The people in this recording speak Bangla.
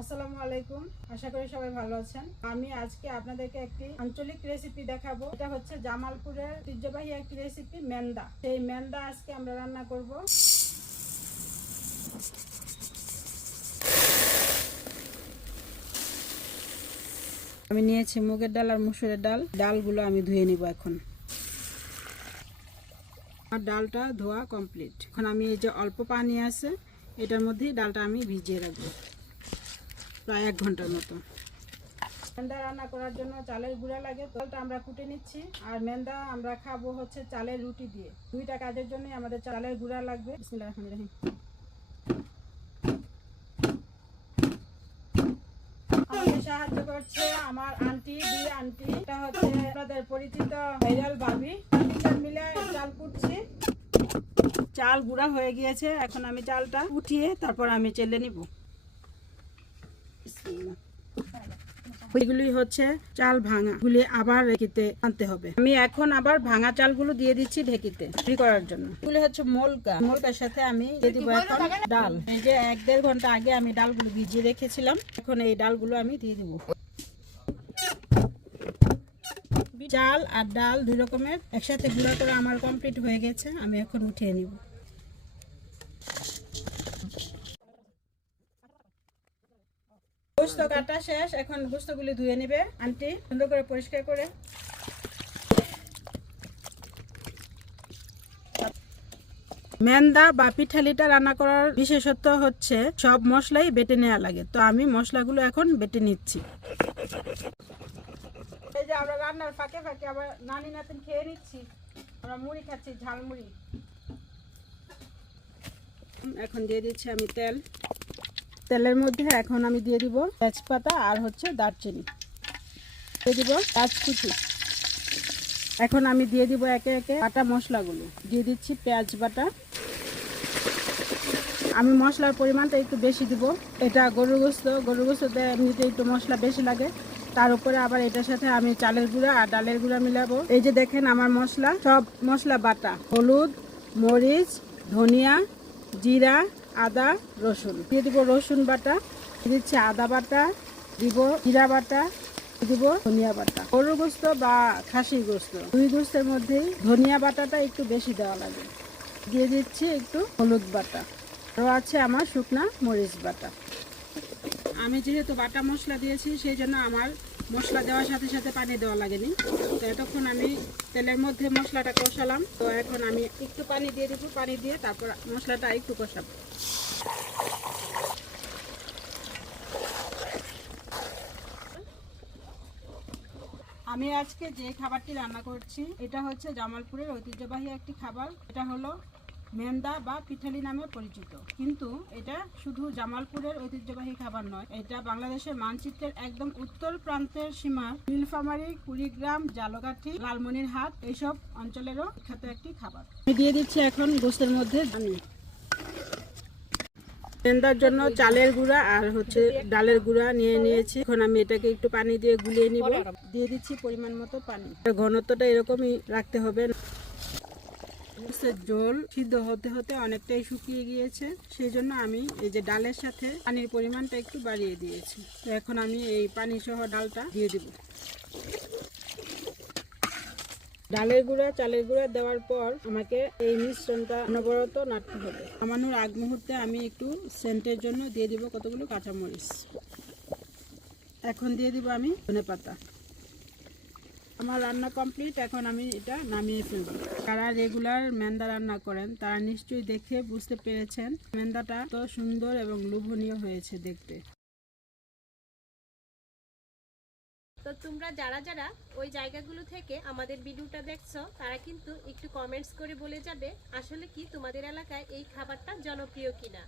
আসসালামু আলাইকুম, আশা করি সবাই ভালো আছেন। আমি আজকে আপনাদেরকে একটি আঞ্চলিক রেসিপি দেখাবো। এটা হচ্ছে জামালপুরের ঐতিহ্যবাহী একটি রেসিপি, মেন্দা। সেই মেন্দা আজকে আমরা রান্না করব। আমি নিয়েছি মুগের ডাল আর মসুরের ডাল। ডালগুলো আমি ধুয়ে নিব এখন। আর ডালটা ধোয়া কমপ্লিট। এখন আমি এই যে অল্প পানি আছে, এটার মধ্যেই ডালটা আমি ভিজিয়ে রাখবো প্রায় 1 ঘন্টার মতো। মেন্দা রান্না করার জন্য চালের গুঁড়া লাগে, চালটা আমরা কুটে নিচ্ছি। আর মেন্দা আমরা খাবো হচ্ছে চালের রুটি দিয়ে। দুইটা কাজের জন্যই আমাদের চালের গুঁড়া লাগবে। বিসমিল্লাহির রহমানির রহিম। আমাকে সাহায্য করছে আমার আন্টি, দুই আন্টি। এটা হচ্ছে আপনাদের পরিচিত ভাইরাল ভাবি। মিলে চাল কুটছি। চাল গুঁড়া হয়ে গিয়েছে, এখন আমি চালটা উঠিয়ে তারপর আমি চেলে নিব। এগুলি হচ্ছে চাল ভাঙা, গুলি আবার ঢেকিতে আনতে হবে। আমি এখন আবার ভাঙা চালগুলো দিয়ে দিচ্ছি ঢেকিতে করার জন্য। এগুলি হচ্ছে মোলকার সাথে আমি দিয়ে দিব এখন ডাল। এই যে 1-1.5 ঘন্টা আগে আমি ডালগুলো ভিজিয়ে রেখেছিলাম, এখন এই ডালগুলো আমি দিয়ে দিব। চাল আর ডাল দুই রকমের একসাথে গুঁড়া করে আমার কমপ্লিট হয়ে গেছে। আমি এখন উঠিয়ে নিব। গোস্ত কাটা শেষ, এখন গোস্তগুলি ধুয়ে নিবে আন্টি সুন্দর করে পরিষ্কার করে। মেন্দা বা পিঠালিটা রান্না করার বিশেষত্ব হচ্ছে সব মশলাই বেটে নেওয়া লাগে। তো আমি মশলাগুলো এখন বেটে নিচ্ছি। এই যে আমরা রান্নার ফাঁকে ফাঁকে আবার নানি নাতিন খেয়ে নিচ্ছি। আমরা মুড়ি খাচ্ছি, ঝালমুড়ি। এখন দিয়ে দিচ্ছি আমি তেল। তেলের মধ্যে এখন আমি দিয়ে দিব তেজপাতা আর হচ্ছে দারচিনি, দিয়ে দিব কাঁচকুচি। এখন আমি দিয়ে দিব একে একে বাটা মশলাগুলো। দিয়ে দিচ্ছি পেঁয়াজ বাটা। আমি মশলার পরিমাণটা একটু বেশি দিব। এটা গরুর গোস্ত এমনিতে একটু মশলা বেশি লাগে। তার উপরে আবার এটার সাথে আমি চালের গুঁড়া আর ডালের গুঁড়া মিলাবো। এই যে দেখেন আমার মশলা, সব মশলা বাটা। হলুদ, মরিচ, ধনিয়া, জিরা, আদা, রসুন। দিয়ে দিব রসুন বাটা, দিয়ে দিচ্ছি আদা বাটা, দিব জিরা বাটা, দিব ধনিয়া বাটা। গরুর গোস্ত বা খাসির গোস্ত, দুই গোস্তের মধ্যেই ধনিয়া বাটাটা একটু বেশি দেওয়া লাগে। দিয়ে দিচ্ছি একটু হলুদ বাটা, আরও আছে আমার শুকনা মরিচ বাটা। আমি যেহেতু বাটা মশলা দিয়েছি, সেই জন্য আমার মশলা দেওয়ার সাথে সাথে পানি দেওয়া লাগেনি। তো এতক্ষণ আমি তেলের মধ্যে মশলাটা কষালাম। তো এখন আমি একটু পানি দিয়ে দেবো, পানি দিয়ে তারপর মশলাটা একটু কষাবো। আমি আজকে যে খাবারটি রান্না করছি, এটা হচ্ছে জামালপুরের ঐতিহ্যবাহী একটি খাবার। এটা হলো মেন্দা বা পিঠালি নামে পরিচিত। কিন্তু এটা শুধু জামালপুরের ঐতিহ্যবাহী খাবার নয়, এটা বাংলাদেশের মানচিত্রের একদম উত্তর প্রান্তের সীমা নীলফামারী, কুড়িগ্রাম, জালকাঠি, লালমনিরহাট এইসব অঞ্চলেরও বিখ্যাত একটি খাবার। আমি দিয়ে দিচ্ছি এখন গোস্তের মধ্যে আমি মেন্দার জন্য চালের গুঁড়া আর হচ্ছে ডালের গুঁড়া নিয়েছি। এখন আমি এটাকে একটু পানি দিয়ে গুলিয়ে নিব। দিয়ে দিচ্ছি পরিমাণ মতো পানি। ঘনত্বটা এরকমই রাখতে হবে। জল সিদ্ধ হতে হতে অনেকটাই শুকিয়ে গিয়েছে, সেই জন্য আমি এই যে ডালের সাথে পানির পরিমাণটা একটু বাড়িয়ে দিয়েছি। তো এখন আমি এই পানি সহ ডালটা দিয়ে দিব। ডালের গুঁড়া চালের গুঁড়া দেওয়ার পর আমাকে এই মিশ্রণটা অনবরত নাড়তে হবে। নামানোর আগ মুহূর্তে আমি একটু সেন্টের জন্য দিয়ে দিব কতগুলো কাঁচামরিচ। এখন দিয়ে দিব আমি ধনেপাতা। আমার রান্না কমপ্লিট, এখন আমি এটা নামিয়ে ফেলব। যারা রেগুলার মেন্দা রান্না করেন তারা নিশ্চয়ই দেখে বুঝতে পেরেছেন মেন্দাটা তো সুন্দর এবং লোভনীয় হয়েছে দেখতে। তো তোমরা যারা যারা ওই জায়গাগুলো থেকে আমাদের ভিডিওটা দেখছো, তারা কিন্তু একটু কমেন্টস করে বলে যাবে আসলে কি তোমাদের এলাকায় এই খাবারটা জনপ্রিয় কিনা।